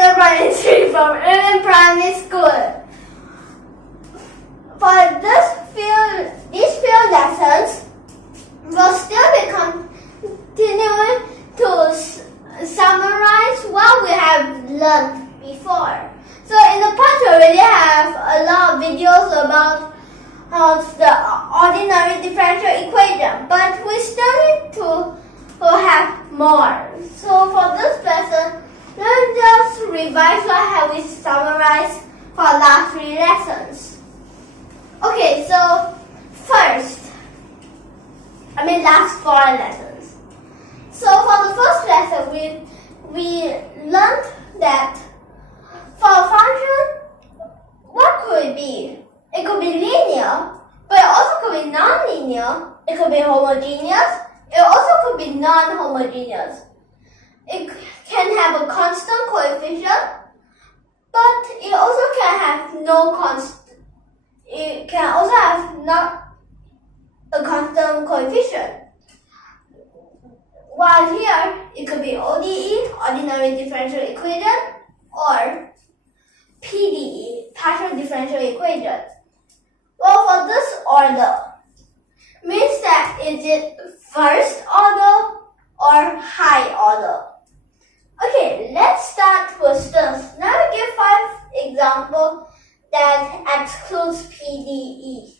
is from YUMIN Primary School. For these few lessons, we'll still be continuing to summarize what we have learned before. So in the past, we already have a lot of videos about the ordinary differential equation, but we still need to have more. So for this lesson, let's just revise what have we summarized for the last 3 lessons. Okay, so last 4 lessons. So for the first lesson, we learned that for a function, what could it be? It could be linear, but it also could be non-linear. It could be homogeneous. It also could be non-homogeneous. It can have a constant coefficient, but it also can have no constant. It can also have not a constant coefficient. While here, it could be ODE, ordinary differential equation, or PDE, partial differential equation. Well, for this order, means that is it first order or high order? Okay, let's start with this. Now we give 5 examples that excludes PDE.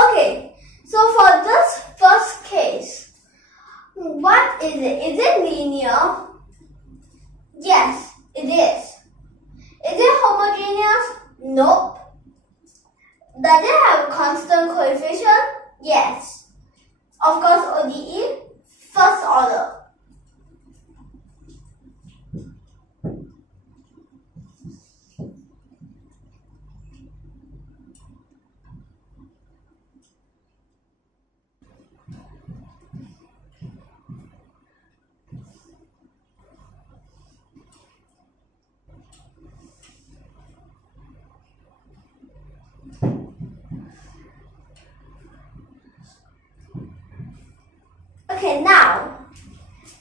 Okay, so for this first case, what is it? Is it linear? Yes, it is. Is it homogeneous? Nope. Does it have a constant coefficient? Yes. Of course, ODE, first order. Okay, now,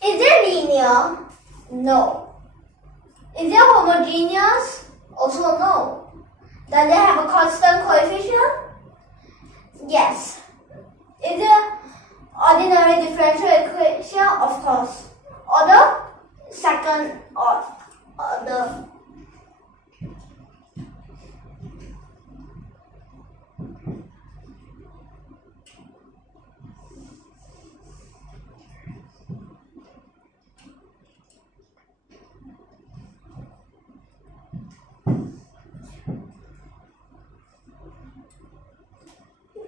is it linear? No. Is it homogeneous? Also no. Does it have a constant coefficient? Yes. Is it ordinary differential equation? Of course. Order? Second order.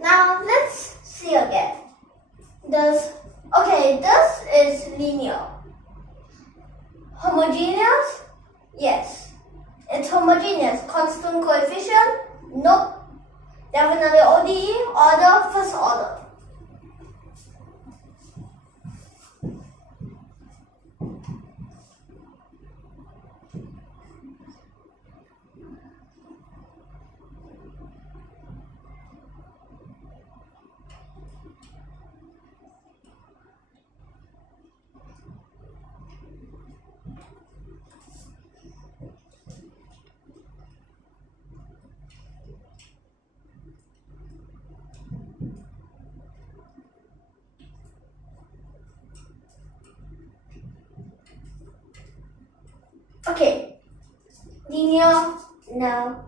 Now let's see again. This is linear. Homogeneous? Yes. It's homogeneous. Constant coefficient? Nope. Definitely ODE, order, first order. Okay, linear, no.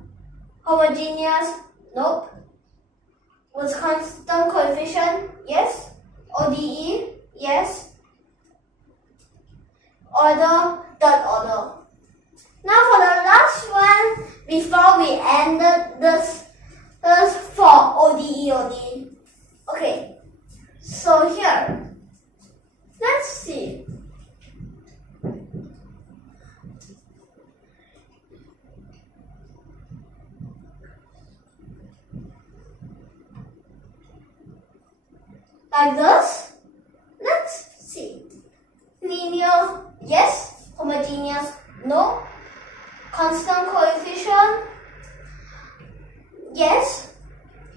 Homogeneous, nope. With constant coefficient, yes. ODE, yes. Order, third order. Now for the last one, before we ended this for ODE. Okay, so here, let's see. Like this. Let's see. no constant coefficient? Yes,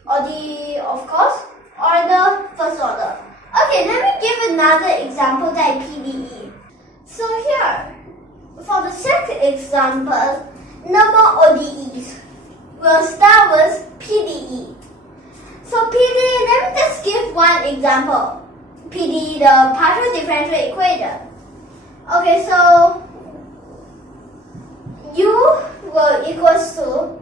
or of course, or the first order. Okay, let me give another example that PDE. So here, for the second example, number ODEs. We'll start with PDE. So PDE, let me just give one example. PDE, the partial differential equation. Okay, so U will equals to,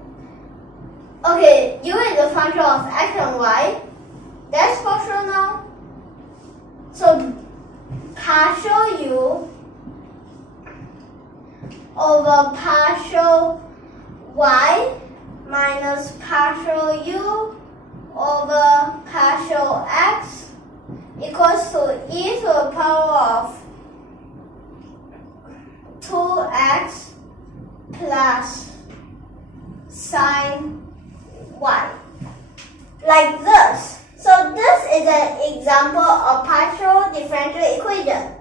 okay, U is a function of x and y. That's for sure now. So partial U over partial y minus partial U over partial x equals to e to the power of 2x plus sine y. Like this. So this is an example of partial differential equation.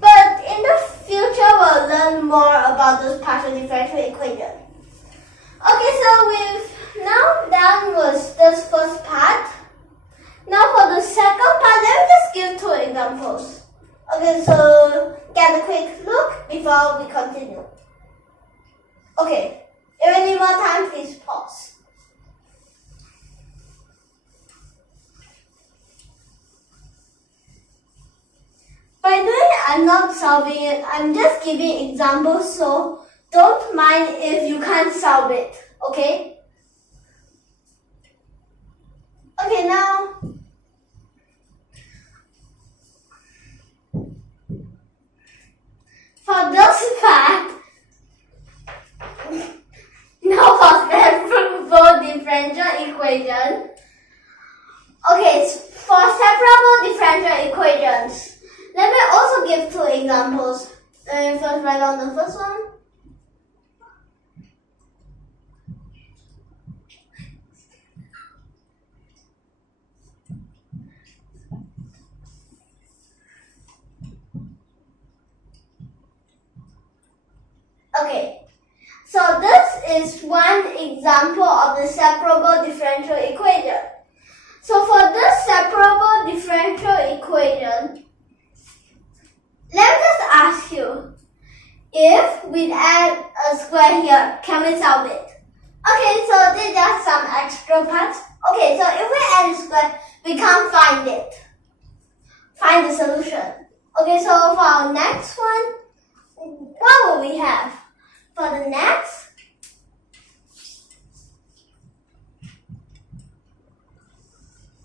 But in the future, we'll learn more about this partial differential equation. Okay, so we've now done with this first part. Now for the second part, let me just give two examples. Okay, so get a quick look before we continue. Okay, if any more time, please pause. By the way, I'm not solving it, I'm just giving examples, so don't mind if you can't solve it, okay? Okay, now, for this part, now for separable differential equation. Okay, for separable differential equations, let me also give two examples. Let me first write down the first one. Okay, so this is one example of the separable differential equation. So for this separable differential equation, let me just ask you, if we add a square here, can we solve it? Okay, so these are some extra parts. Okay, so if we add a square, we can't find it. Find the solution. Okay, so for our next one, what will we have? For the next,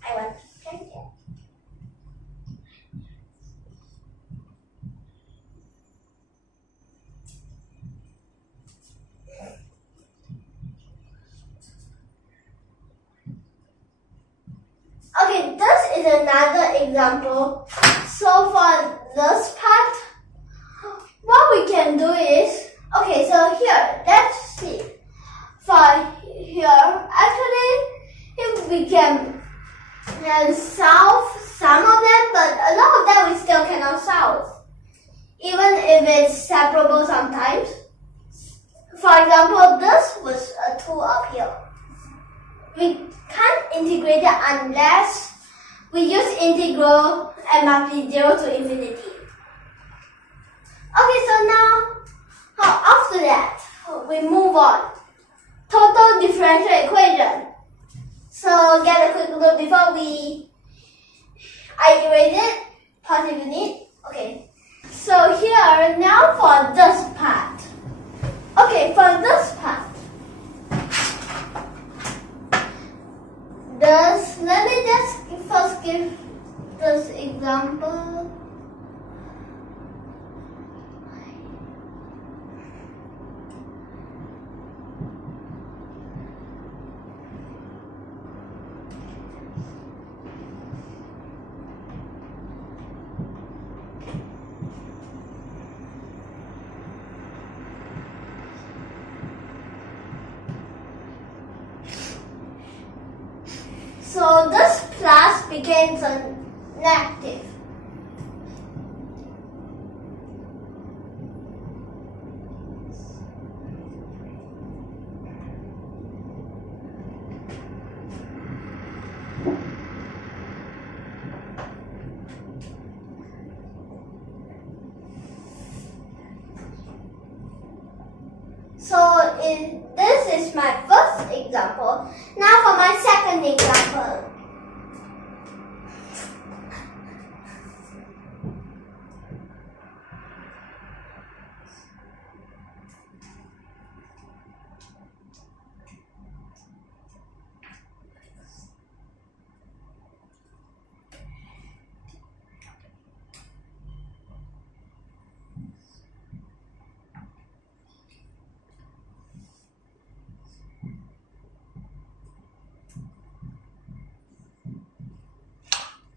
I want to change it. Okay, this is another example. So for this part, what we can do is, okay, so here, let's see. For here, actually, if we can solve some of them, but a lot of them we still cannot solve. Even if it's separable sometimes. For example, this was a 2 up here. We can't integrate it unless we use integral and must be 0 to infinity. Okay, so now, after that, we move on. Total differential equation. So get a quick look before I erase it. Pause if you need. Okay. So here, now for this part. Okay, for this part. Let me just first give this example. So this plus becomes a negative. So this is my first example. Now for my second example.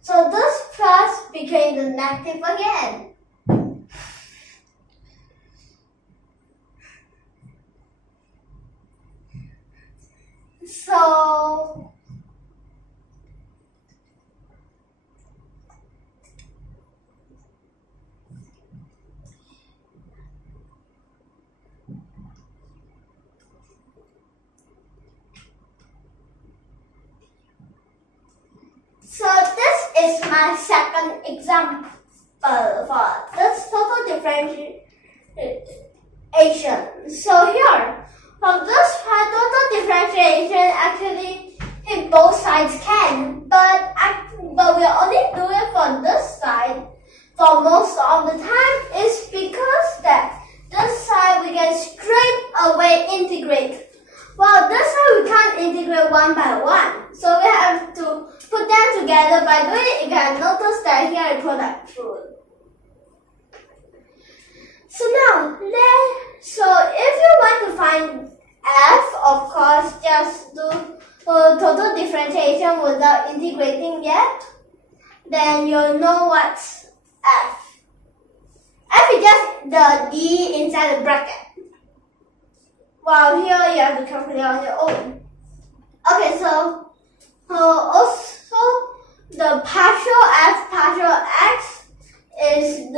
So this plus became the negative again. So this is my second example for this total differentiation. So here, for this part, total differentiation actually in both sides can, but we only do it for this side for most of the time is because that this side we can straight away integrate. Well, this side we can't integrate one by one, so we have to put them together. By doing it, you can notice that here I product rule. So now, if you want to find f, of course, just do total differentiation without integrating yet. Then you'll know what's f. F is just the d inside the bracket. While here you have to calculate on your own. Okay, so also the partial f partial x is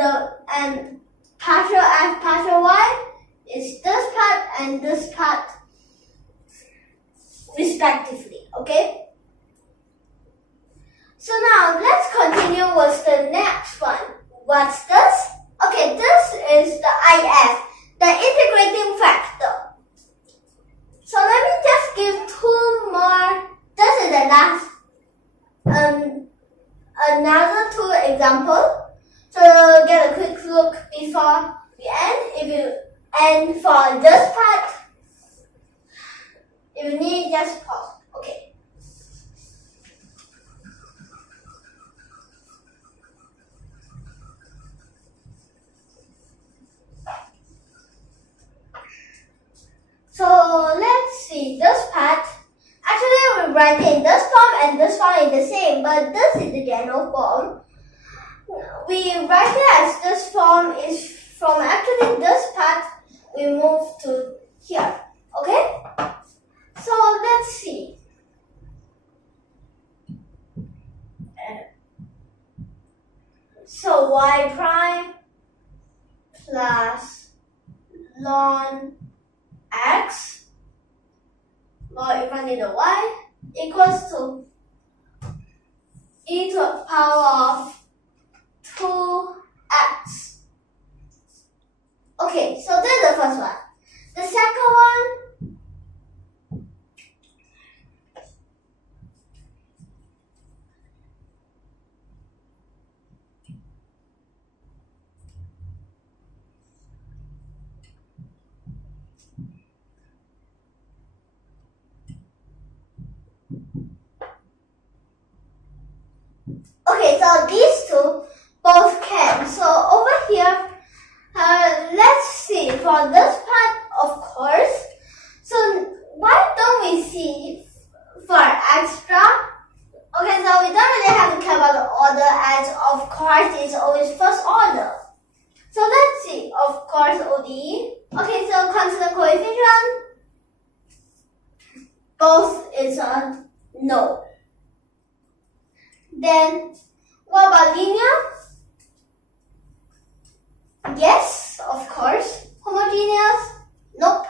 and partial f partial y is this part and this part respectively, okay? So now let's continue with the next one. What's this? Okay, this is the IF, the integrating factor. So let me just give two more. This is the last, another two examples. So get a quick look before we end. And for this part, if you need, just pause. Okay. So let's see this part. Actually, we write in this form and this form is the same, but this is the general form. We write it as this form is from actually this part. We move to here. Okay? So let's see. So y prime plus ln x, well, if I need a y, equals to e to the power of 2x. Okay, so this is the first one. The second one, okay, so these two both can. So over here, let's see, for this part, of course, so why don't we see for extra? Okay, so we don't really have to care about the order as, of course, it's always first order. So let's see, of course, ODE. Okay, so constant coefficient, both is a no. Then, what about linear? Yes, of course. Homogeneous? Nope.